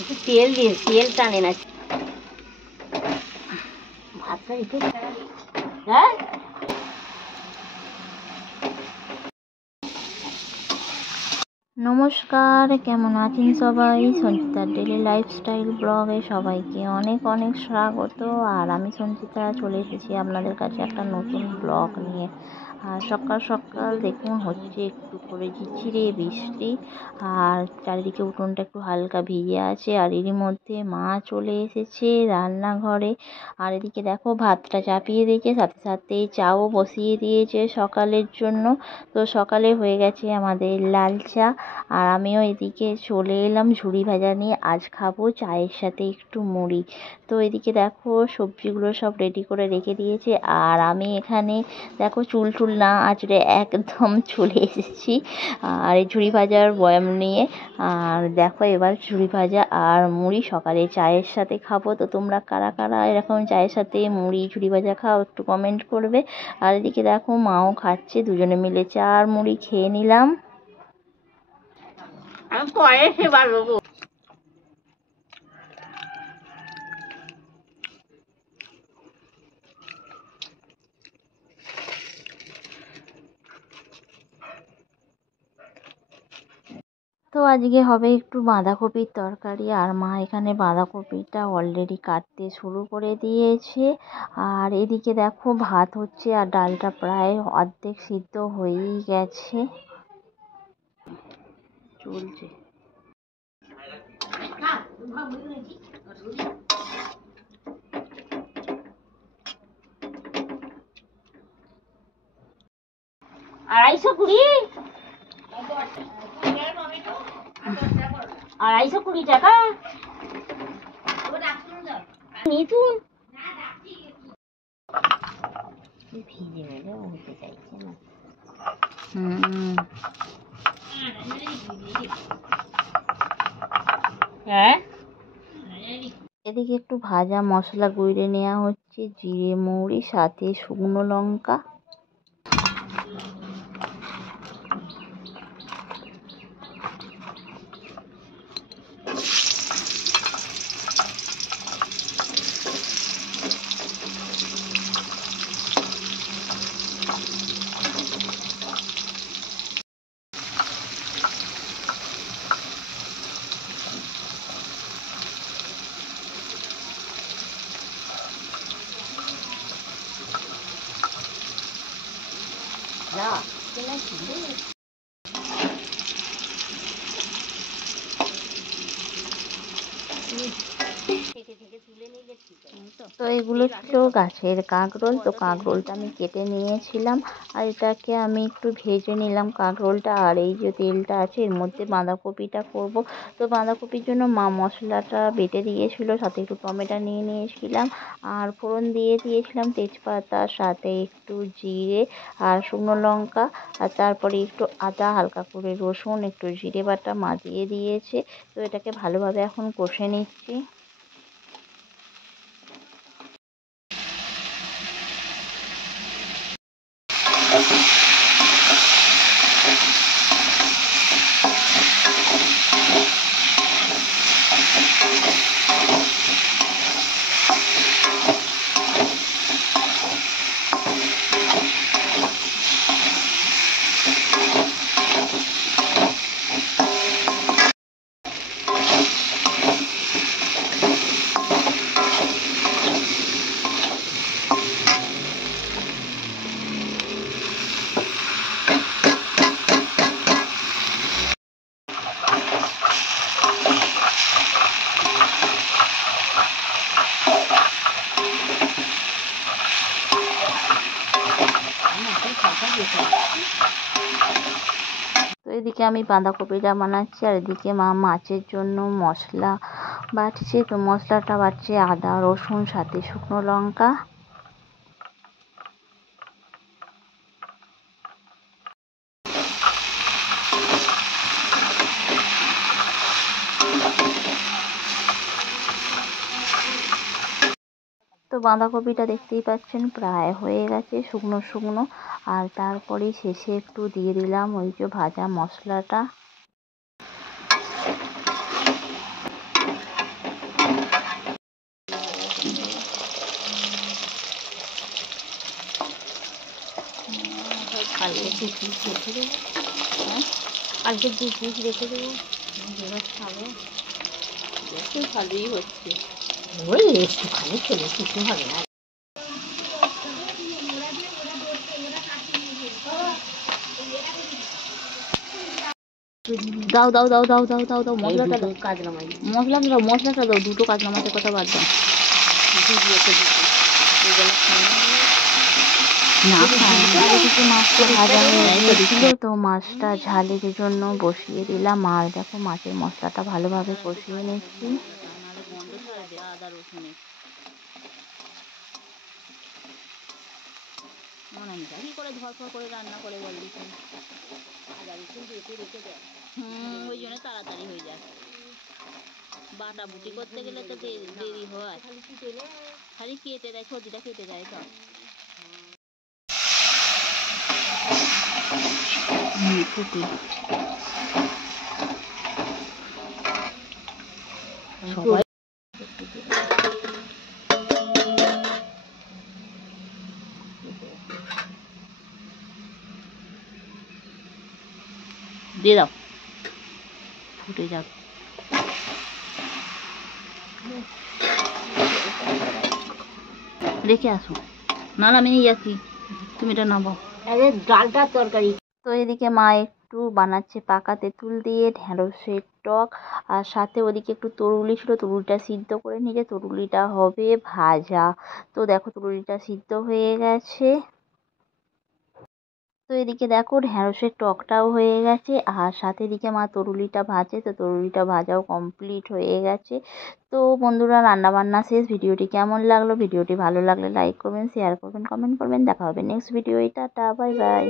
একটু তেল দিয়ে, তেল টানে না ভাতটা একটু। হ্যাঁ নমস্কার, কেমন আছেন সবাই? সঞ্চিতার ডেলি লাইফস্টাইল ব্লগে সবাইকে অনেক অনেক স্বাগত। আর আমি সঞ্চিতা চলে এসেছি আপনাদের কাছে একটা নতুন ব্লগ নিয়ে। আর সকাল সকাল দেখুন হচ্ছে একটু করে ঝিরঝিরে বৃষ্টি, আর চারিদিকে উঠোনটা একটু হালকা ভিজে আছে। আর এরই মধ্যে মা চলে এসেছে রান্নাঘরে। আর এদিকে দেখো ভাতটা চাপিয়ে দিয়েছে, সাথে সাথে চাও বসিয়ে দিয়েছে সকালের জন্য। তো সকালে হয়ে গেছে আমাদের লাল চা। আর আমিও এদিকে চলে এলাম ঝুড়ি ভাজা নিয়ে, আজ খাবো চায়ের সাথে একটু মুড়ি। তো এদিকে দেখো সবজিগুলো সব রেডি করে রেখে দিয়েছে। আর আমি এখানে দেখো চুল টুল না আঁচড়ে একদম চলে এসেছি আর এই ঝুড়ি ভাজার বয়াম নিয়ে। আর দেখো এবার ঝুড়ি ভাজা আর মুড়ি সকালে চায়ের সাথে খাবো। তো তোমরা কারা কারা এরকম চায়ের সাথে মুড়ি ঝুড়ি ভাজা খাও একটু কমেন্ট করবে। আর এদিকে দেখো মাও খাচ্ছে, দুজনে মিলে চা আর মুড়ি খেয়ে নিলাম। আমি পরে সেবার দেবো। তো আজকে হবে একটু বাঁধাকপির তরকারি। আর মা এখানে বাঁধাকপিটা অলরেডি কাটতে শুরু করে দিয়েছে। আর এদিকে দেখো ভাত হচ্ছে আর ডালটা প্রায় অর্ধেক সিদ্ধ হয়েই গেছে, চলছে। আড়াইশো কুড়ি, 220 টাকা মিথুন ভিজে গেলে হতে চাইছে না। হ্যাঁ এদিকে একটু ভাজা মশলা গুঁড়ে নেওয়া হচ্ছে, জিরে মৌরি সাথে শুকনো লঙ্কা। না তো এগুলো ছিল গাছের কাঁকরোল। তো কাঁকরোলটা আমি কেটে নিয়েছিলাম আর এটাকে আমি একটু ভেজে নিলাম কাঁকরোলটা। আর এই যে তেলটা আছে এর মধ্যে বাঁধাকপিটা করব। তো বাঁধাকপির জন্য মা মশলাটা বেটে দিয়েছিল, সাথে একটু টমেটো নিয়ে নিয়েছিলাম আর ফোড়ন দিয়ে দিয়েছিলাম তেজপাতার সাথে একটু জিরে আর শুকনো লঙ্কা। আর তারপরে একটু আদা, হালকা করে রসুন, একটু জিরে বাটা মা দিয়ে দিয়েছে। তো এটাকে ভালোভাবে এখন কষে নিচ্ছি। তো এদিকে আমি বাঁধাকপিটা বানাচ্ছি আর এদিকে মা মাছের জন্য মশলা বাটছে। তো মশলাটা বাটছে আদা রসুন সাথে শুকনো লঙ্কা। তো বাঁধাকপিটা দেখতেই পাচ্ছেন প্রায় হয়ে গেছে শুকনো শুকনো। আর তারপরে শেষে একটু দিয়ে দিলাম ওই যে ভাজা মশলাটা। দু পিস রেখে দেবো। হ্যাঁ কালকে 2 পিস রেখে দেবো। এবার খাবে একটু ভালোই হচ্ছে। ওই একটুখানি খেলে কিছু হবে না। দাও দাও দাও দাও দাও দাও দাও মশলাটা দাও, কাজলা মাছ মশলাটা দাও, মশলাটা দাও, দুটো কাতলা মাছের কথা বাদ দাও। না এদিকে মাছটা ভাজা হয়ে গিয়েছিল, তো মাছটা ঝালের জন্য বসিয়ে দিলাম। আর দেখো মাছের মশলাটা ভালোভাবে কষিয়ে নিচ্ছি। গন্ধ ছাড়বে আদা রসুনের। মনামিকা কি করে ধরফর করে রান্না করে বল দিচ্ছি। আদা রসুন বেটে রেখে দেয়। ওই জন্য তাড়াতাড়ি হয়ে যায়। বাটা বুটি করতে গেলে তো দেরি হয়, খালি কেটে দেয়, সবজিটা কেটে দেয় তো। ফুটি সবাই দিয়ে দাও, ফুটে যাক। রেখে আসো, নাহলে আমি নিয়ে যাচ্ছি, তুমি এটা নাও। আরে ডালটার তরকারি। তো এদিকে মা একটু বানাচ্ছে পাকা তেঁতুল দিয়ে ঢ্যাঁড়সের টক, আর সাথে ওদিকে একটু তরুলি ছিল, তরুলিটা সিদ্ধ করে নিয়ে তরুলিটা হবে ভাজা। তো দেখো তরুলিটা সিদ্ধ হয়ে গেছে। তো এদিকে দেখো ঢ্যাঁড়সের টকটাও হয়ে গেছে, আর সাথে এদিকে মা তরুলিটা ভাজে, তো তরুলিটা ভাজাও কমপ্লিট হয়ে গেছে। তো বন্ধুরা রান্নাবান্না শেষ। ভিডিওটি কেমন লাগলো, ভিডিওটি ভালো লাগলে লাইক করবেন, শেয়ার করবেন, কমেন্ট করবেন। দেখা হবে next video. Tata, bye bye.